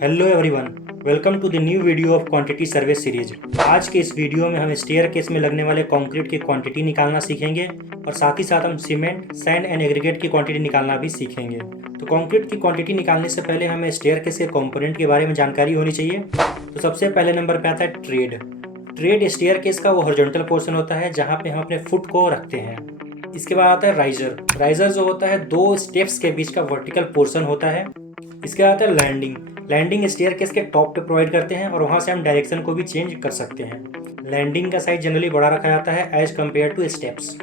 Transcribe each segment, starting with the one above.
Hello everyone, welcome to the new video of quantity survey series. आज के इस video में हम स्टेयर केस में लगने वाले कंक्रीट की क्वांटिटी निकालना सीखेंगे और साथ ही साथ हम सीमेंट, सैंड एंड एग्रीगेट की क्वांटिटी निकालना भी सीखेंगे। तो कंक्रीट की क्वांटिटी निकालने से पहले हमें स्टेयर केस के कंपोनेंट के बारे में जानकारी होनी चाहिए। तो सबसे पहले नंबर पे आता है ट्रेड। ट्रेड स्टेयर केस का वो हॉरिजॉन्टल पोर्शन होता है जहाँ पे हम अपने फुट को रखते हैं। इसके बाद आता है राइजर। राइजर जो होता है दो स्टेप्स के बीच का वर्टिकल पोर्शन होता है। इसके बाद आता है लैंडिंग। लैंडिंग स्टेयर केस के टॉप पे प्रोवाइड करते हैं और वहाँ से हम डायरेक्शन को भी चेंज कर सकते हैं। लैंडिंग का साइज जनरली बड़ा रखा जाता है as compare to steps.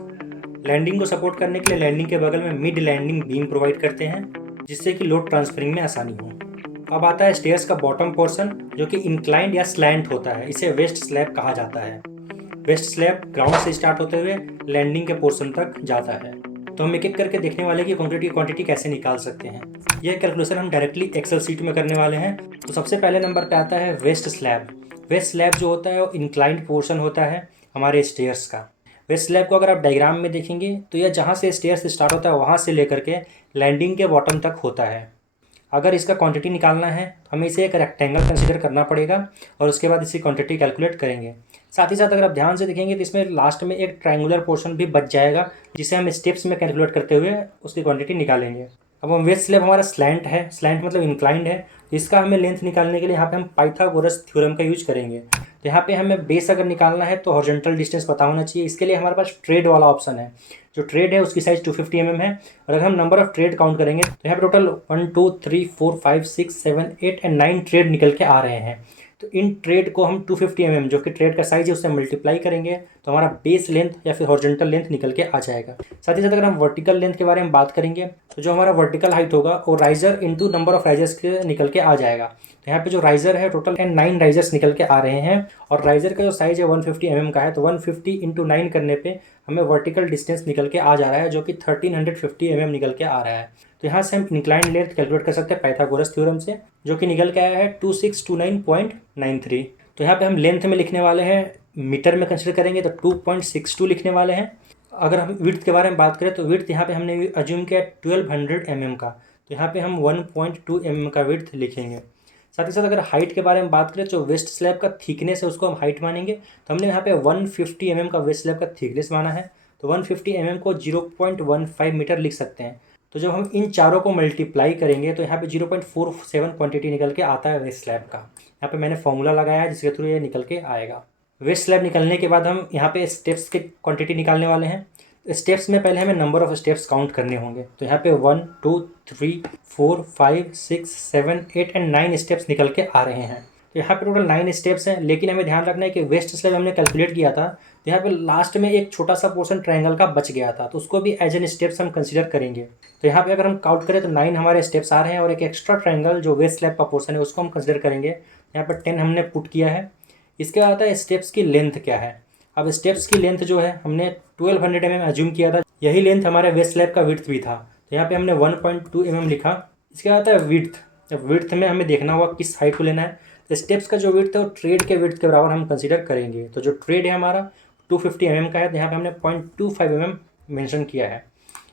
Landing को सपोर्ट करने के लिए लैंडिंग के बगल में मिड लैंडिंग बीम प्रोवाइड करते हैं जिससे कि लोड ट्रांसफरिंग में आसानी हो। अब आता है स्टेयर्स का बॉटम पोर्शन जो कि इंक्लाइंड या स्लैंट होता है। इसे वेस्ट स्लैब कहा जाता है। वेस्ट स्लैब ग्राउंड से स्टार्ट होते हुए लैंडिंग के पोर्शन तक जाता है। तो हम एक एक करके देखने वाले कि कंक्रीट की क्वांटिटी कैसे निकाल सकते हैं। यह कैलकुलेशन हम डायरेक्टली एक्सेल सीट में करने वाले हैं। तो सबसे पहले नंबर पे आता है वेस्ट स्लैब। वेस्ट स्लैब जो होता है वो इंक्लाइंड पोर्शन होता है हमारे स्टेयर्स का। वेस्ट स्लैब को अगर आप डायग्राम में देखेंगे तो यह जहाँ से स्टेयर्स स्टार्ट होता है वहाँ से लेकर के लैंडिंग के बॉटम तक होता है। अगर इसका क्वांटिटी निकालना है तो हमें इसे एक रेक्टेंगल कंसीडर करना पड़ेगा और उसके बाद इसकी क्वांटिटी कैलकुलेट करेंगे। साथ ही साथ अगर आप ध्यान से देखेंगे तो इसमें लास्ट में एक ट्रायंगुलर पोर्शन भी बच जाएगा जिसे हम स्टेप्स में कैलकुलेट करते हुए उसकी क्वांटिटी निकालेंगे। अब हम वेस्ट स्लैब हमारा स्लैंट है, स्लैंट मतलब इंक्लाइंड है। इसका हमें लेंथ निकालने के लिए यहाँ पे हम पाइथागोरस थ्योरम का यूज करेंगे। तो यहाँ पे हमें बेस अगर निकालना है तो हॉरिजॉन्टल डिस्टेंस पता होना चाहिए। इसके लिए हमारे पास ट्रेड वाला ऑप्शन है। जो ट्रेड है उसकी साइज 250 mm है और अगर हम नंबर ऑफ ट्रेड काउंट करेंगे तो यहाँ पे टोटल 1 2 3 4 5 6 7 8 एंड 9 ट्रेड निकल के आ रहे हैं। तो इन ट्रेड को हम 250 mm जो कि ट्रेड का साइज है उससे मल्टीप्लाई करेंगे तो हमारा बेस लेंथ या फिर हॉरिजॉन्टल लेंथ निकल के आ जाएगा। साथ ही साथ अगर हम वर्टिकल लेंथ के बारे में बात करेंगे तो जो हमारा वर्टिकल हाइट होगा वो riser into number of risers के निकल के आ जाएगा। तो यहाँ पे जो राइजर है टोटल 9 राइजर्स निकल के आ रहे हैं और राइजर का जो साइज है 150 mm का है। तो 150 इंटू 9 करने पे हमें वर्टिकल डिस्टेंस निकल के आ जा रहा है जो कि 1350 mm निकल के आ रहा है। तो यहाँ से हम इंक्लाइंड लेंथ कैलकुलेट कर सकते हैं पाइथागोरस थ्योरम से जो कि निकल के आया है 2629.93। तो यहाँ पे हम लेंथ में लिखने वाले हैं, मीटर में कंसिडर करेंगे तो 2.62 लिखने वाले हैं। अगर हम विड्थ के बारे में बात करें तो विड्थ यहाँ पे हमने अज्यूम किया 1200 mm का। तो यहाँ पे हम 1.2 mm का विड्थ लिखेंगे। साथ ही साथ अगर हाइट के बारे में बात करें तो वेस्ट स्लैब का थिकनेस है उसको हम हाइट मानेंगे। तो हमने यहाँ पे 150 mm का वेस्ट स्लैब का थिकनेस माना है। तो 150 mm को 0.15 मीटर लिख सकते हैं। तो जब हम इन चारों को मल्टीप्लाई करेंगे तो यहाँ पे 0.47 क्वांटिटी निकल के आता है वेस्ट स्लैब का। यहाँ पे मैंने फॉर्मूला लगाया है जिसके थ्रू ये निकल के आएगा। वेस्ट स्लैब निकलने के बाद हम यहाँ पे स्टेप्स की क्वांटिटी निकालने वाले हैं। स्टेप्स में पहले हमें नंबर ऑफ स्टेप्स काउंट करने होंगे। तो यहाँ पे 1 2 3 4 5 6 7 8 एंड 9 स्टेप्स निकल के आ रहे हैं। तो यहाँ पे टोटल 9 स्टेप्स हैं, लेकिन हमें ध्यान रखना है कि वेस्ट स्लैब हमने कैलकुलेट किया था तो यहाँ पे लास्ट में एक छोटा सा पोर्शन ट्रायंगल का बच गया था तो उसको भी एज एन स्टेप्स हम कंसीडर करेंगे। तो यहाँ पे अगर हम काउंट करें तो 9 हमारे स्टेप्स आ रहे हैं और एक एक्स्ट्रा ट्रायंगल जो वेस्ट स्लैब का पोर्शन है उसको हम कंसीडर करेंगे। यहाँ पर 10 हमने पुट किया है। इसके बाद आता है स्टेप्स की लेंथ क्या है। अब स्टेप्स की लेंथ जो है हमने 1200 mm अज्यूम किया था, यही लेंथ हमारे वेस्ट स्लैब का विड्थ भी था। तो यहाँ पे हमने 1.2 mm लिखा। इसके बाद आता है विड्थ। अब विड्थ में हमें देखना होगा किस हाइट को लेना है। तो स्टेप्स का जो विड्थ है वो ट्रेड के विड्थ के बराबर हम कंसीडर करेंगे। तो जो ट्रेड है हमारा 250 mm का है तो यहाँ पे हमने 0.25 mm मेंशन किया है।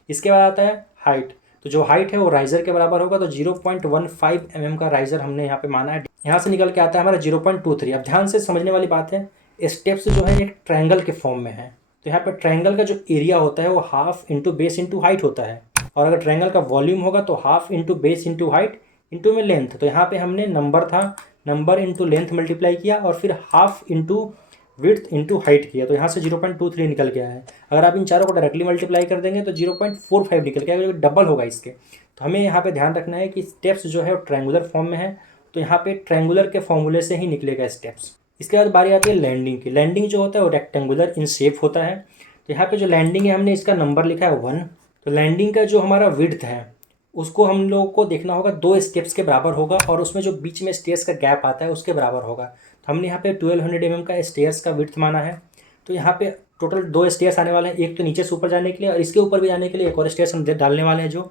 इसके बाद आता है हाइट। तो जो हाइट है वो राइजर के बराबर होगा तो 0.15 mm का राइजर हमने यहाँ पे माना है। यहाँ से निकल के आता है हमारा 0.23। अब ध्यान से समझने वाली बात है, स्टेप्स जो है एक ट्रायंगल के फॉर्म में है। तो यहाँ पर ट्रायंगल का जो एरिया होता है वो half into base into height होता है और अगर ट्रायंगल का वॉल्यूम होगा तो half into base into height into में लेंथ। तो यहाँ पे हमने नंबर था, नंबर इंटू लेंथ मल्टीप्लाई किया और फिर half into width into height किया। तो यहाँ से 0.23 निकल गया है। अगर आप इन चारों को डायरेक्टली मल्टीप्लाई कर देंगे तो 0.45 निकल गया जो डबल होगा इसके। तो हमें यहाँ पे ध्यान रखना है कि स्टेप्स जो है वो ट्रायंगुलर फॉर्म में है तो यहाँ पे ट्रायंगुलर के फॉर्मूले से ही निकलेगा स्टेप्स। इसके बाद बारी आती है लैंडिंग की। लैंडिंग जो होता है वो रेक्टेंगुलर इन शेप होता है। तो यहाँ पे जो लैंडिंग है हमने इसका नंबर लिखा है 1। तो लैंडिंग का जो हमारा विड्थ है उसको हम लोगों को देखना होगा 2 स्टेप्स के बराबर होगा और उसमें जो बीच में स्टेयर्स का गैप आता है उसके बराबर होगा। तो हमने यहाँ पे 1200 mm का स्टेयर्स का विड्थ माना है। तो यहाँ पे टोटल 2 स्टेयर्स आने वाले हैं, एक तो नीचे से ऊपर जाने के लिए और इसके ऊपर भी जाने के लिए एक और स्टेयर्स हम डालने वाले हैं। जो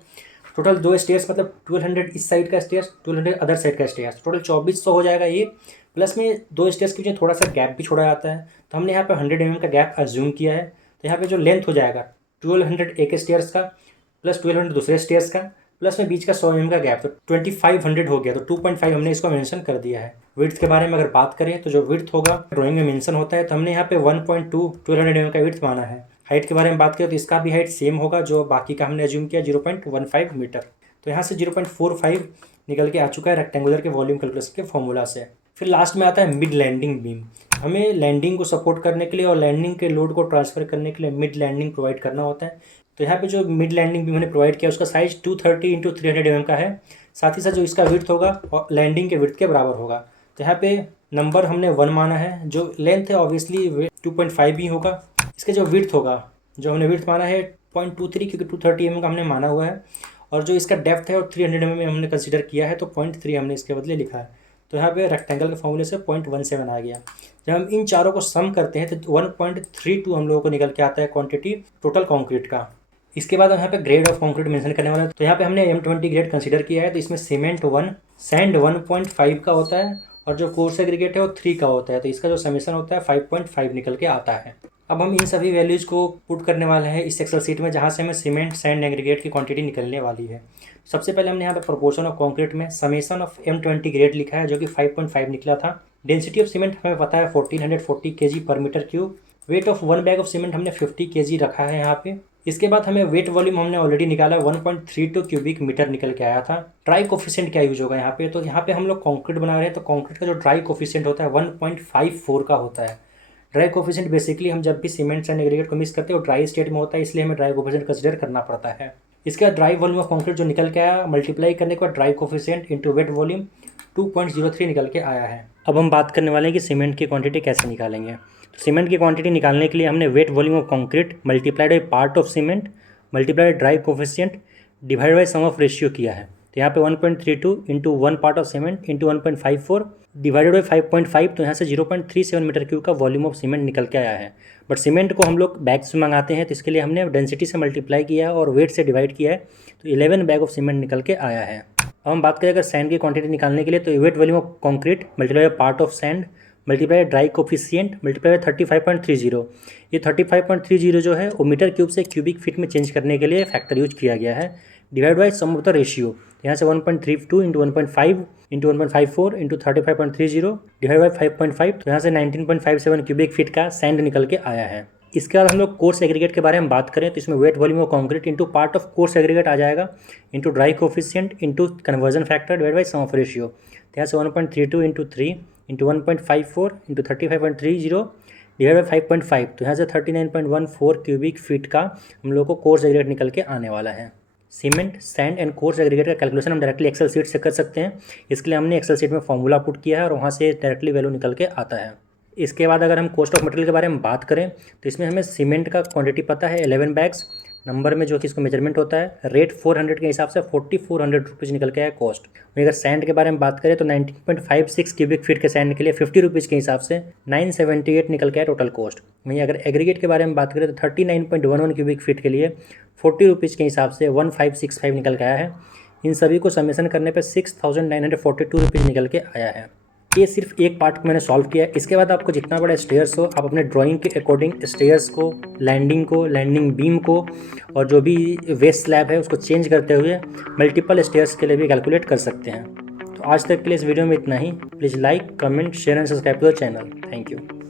टोटल 2 स्टेयर्स मतलब 1200 इस साइड का स्टेयर्स, 1200 अदर साइड का स्टेयर्स, टोटल 2400 हो जाएगा ये। प्लस में 2 स्टेयर्स के बीच थोड़ा सा गैप भी छोड़ा जाता है तो हमने यहाँ पे 100 mm का गैप अज्यूम किया है। तो यहाँ पे जो लेंथ हो जाएगा 1200 एक स्टेयर्स का प्लस 1200 दूसरे स्टेयर्स का प्लस में बीच का 100 mm का गैप, तो 2500 हो गया, तो 2.5 हमने इसको मेंशन कर दिया है। विड्थ के बारे में अगर बात करें तो जो विड्थ होगा ड्राइंग में मेंशन होता है, तो हमने यहाँ पे 1200 mm का विड्थ माना है। हाइट के बारे में बात करें तो इसका भी हाइट सेम होगा जो बाकी का हमने एज्यूम किया 0.15 मीटर। तो यहाँ से 0.45 निकल के आ चुका है रेक्टेंगुलर के वॉल्यूम कैलकुलेशन के फॉर्मूला से। फिर लास्ट में आता है मिड लैंडिंग बीम। हमें लैंडिंग को सपोर्ट करने के लिए और लैंडिंग के लोड को ट्रांसफर करने के लिए मिड लैंडिंग प्रोवाइड करना होता है। तो यहाँ पे जो मिड लैंडिंग बीम हमने प्रोवाइड किया उसका साइज 230 × 300 mm का है। साथ ही साथ जो इसका विड्थ होगा और लैंडिंग के विड्थ के बराबर होगा। तो यहाँ पे नंबर हमने 1 माना है, जो लेंथ है ऑब्वियसली 2.5 ही होगा। इसके जो विड्थ होगा, जो हमने विड्थ माना है 0.23, क्योंकि 230 mm का हमने माना हुआ है, और जो इसका डेप्थ है और 300 mm हमने कंसीडर किया है, तो 0.3 हमने इसके बदले लिखा है। तो यहाँ पे रेक्टेंगल के फॉर्मूले से 0.17 आ गया। जब हम इन चारों को सम करते हैं तो 1.32 हम लोगों को निकल के आता है क्वांटिटी टोटल कंक्रीट का। इसके बाद यहाँ पे ग्रेड ऑफ कंक्रीट मेंशन करने वाला है। तो यहाँ पे हमने M20 ग्रेड कंसीडर किया है। तो इसमें सीमेंट 1, सैंड 1.5 का होता है, और जो कोर्स एग्रीगेट है वो 3 का होता है। तो इसका जो समेशन होता है 5.5 निकल के आता है। अब हम इन सभी वैल्यूज़ को पुट करने वाले हैं इस एक्सेल शीट में, जहाँ से हमें सीमेंट, सैंड, एग्रीगेट की क्वांटिटी निकलने वाली है। सबसे पहले हमने यहाँ पे प्रोपोर्शन ऑफ कंक्रीट में समेशन ऑफ M20 ग्रेड लिखा है, जो कि 5.5 निकला था। डेंसिटी ऑफ सीमेंट हमें पता है 1440 kg पर metre cube. Weight of 1 bag of cement हमने 50 kg रखा है यहाँ पे। इसके बाद हमें वेट वॉल्यूम हमने ऑलरेडी निकाला, 1.32 क्यूबिक मीटर निकल के आया था। ड्राई कोफिशिएंट क्या यूज होगा यहाँ पे, तो यहाँ पे हम लोग कंक्रीट बना रहे हैं, तो कंक्रीट का जो ड्राई कोफिशिएंट होता है 1.54 का होता है। ड्राई कोफिशिएंट बेसिकली हम जब भी सीमेंट एंड एग्रीगेट को मिक्स करते हैं वो ड्राई स्टेट में होता है, इसलिए हमें ड्राई कोफिशिएंट कंसीडर करना पड़ता है। इसके बाद ड्राई वॉल्यूम ऑफ कंक्रीट जो निकल के आया, मल्टीप्लाई करने के बाद dry coefficient into weight volume 2.03 निकल के आया है। अब हम बात करने वाले हैं कि सीमेंट की क्वांटिटी कैसे निकालेंगे। तो सीमेंट की क्वांटिटी निकालने के लिए हमने wet volume of concrete multiplied by part of cement multiplied dry coefficient divide by sum of ratio किया है। तो यहाँ पे 1.32 into 1 part of cement into 1.54 divided by 5.5, तो यहाँ से 0.37 मीटर क्यूब का वॉल्यूम ऑफ सीमेंट निकल के आया है। बट सीमेंट को हम लोग बैग्स में मंगाते हैं, तो इसके लिए हमने डेंसिटी से मल्टीप्लाई किया है और वेट से डिवाइड किया है, तो 11 बैग ऑफ सीमेंट निकल के आया है। अब हम बात करें अगर सैंड की क्वांटिटी निकालने के लिए, तो wet volume of concrete multiply by part of sand multiply dry coefficient multiply 35.30। ये 35.30 जो है वो मीटर क्यूब से क्यूबिक फीट में चेंज करने के लिए फैक्टर यूज किया गया है। Divide by sum of the ratio, यहाँ से 1.32 into 1.5 into 1.54 into 35.30 divide by 5.5, तो यहाँ से 19.57 क्यूबिक फीट का सैंड निकल के आया है। इसके बाद हम लोग कोर्स एग्रीगेट के बारे में बात करें, तो इसमें wet volume of concrete into part of coarse aggregate आ जाएगा, into dry coefficient into conversion factor divide by sum of ratio. तो यहाँ से 1.32 into 3 into 1.54 into 35.30 divide by 5.5, तो यहाँ से 39.14 क्यूबिक फीट का हम लोग को कोर्स एग्रीगेट निकल के आने वाला है। Cement, sand and coarse aggregate का कैलकुलेशन हम डायरेक्टली एक्सेल शीट से कर सकते हैं। इसके लिए हमने एक्सेल शीट में फॉर्मूला पुट किया है और वहाँ से डायरेक्टली वैल्यू निकल के आता है। इसके बाद अगर हम कॉस्ट ऑफ मटेरियल के बारे में बात करें, तो इसमें हमें सीमेंट का क्वांटिटी पता है 11 बैग्स, नंबर में जो कि इसको मेजरमेंट होता है, रेट 400 के हिसाब से 4400 रुपीज़ निकल के आया कॉस्ट। वहीं अगर सैंड के बारे में बात करें तो 19.56 क्यूबिक फीट के सैंड के लिए 50 रुपीज़ के हिसाब से 978 निकल के आया टोटल कॉस्ट। वहीं अगर एग्रीगेट के बारे में बात करें तो 39.11 क्यूबिक फीट के लिए 40 रुपीज़ के हिसाब से 1565 निकल के आया है। इन सभी को समेशन करने पर 6942 रुपीज़ निकल के आया है। ये सिर्फ एक पार्ट को मैंने सॉल्व किया है। इसके बाद आपको जितना बड़ा स्टेयर्स हो, आप अपने ड्राइंग के अकॉर्डिंग स्टेयर्स को, लैंडिंग बीम को और जो भी वेस्ट स्लैब है उसको चेंज करते हुए मल्टीपल स्टेयर्स के लिए भी कैलकुलेट कर सकते हैं। तो आज तक के लिए इस वीडियो में इतना ही। Please like, comment, share and subscribe to the channel. Thank you.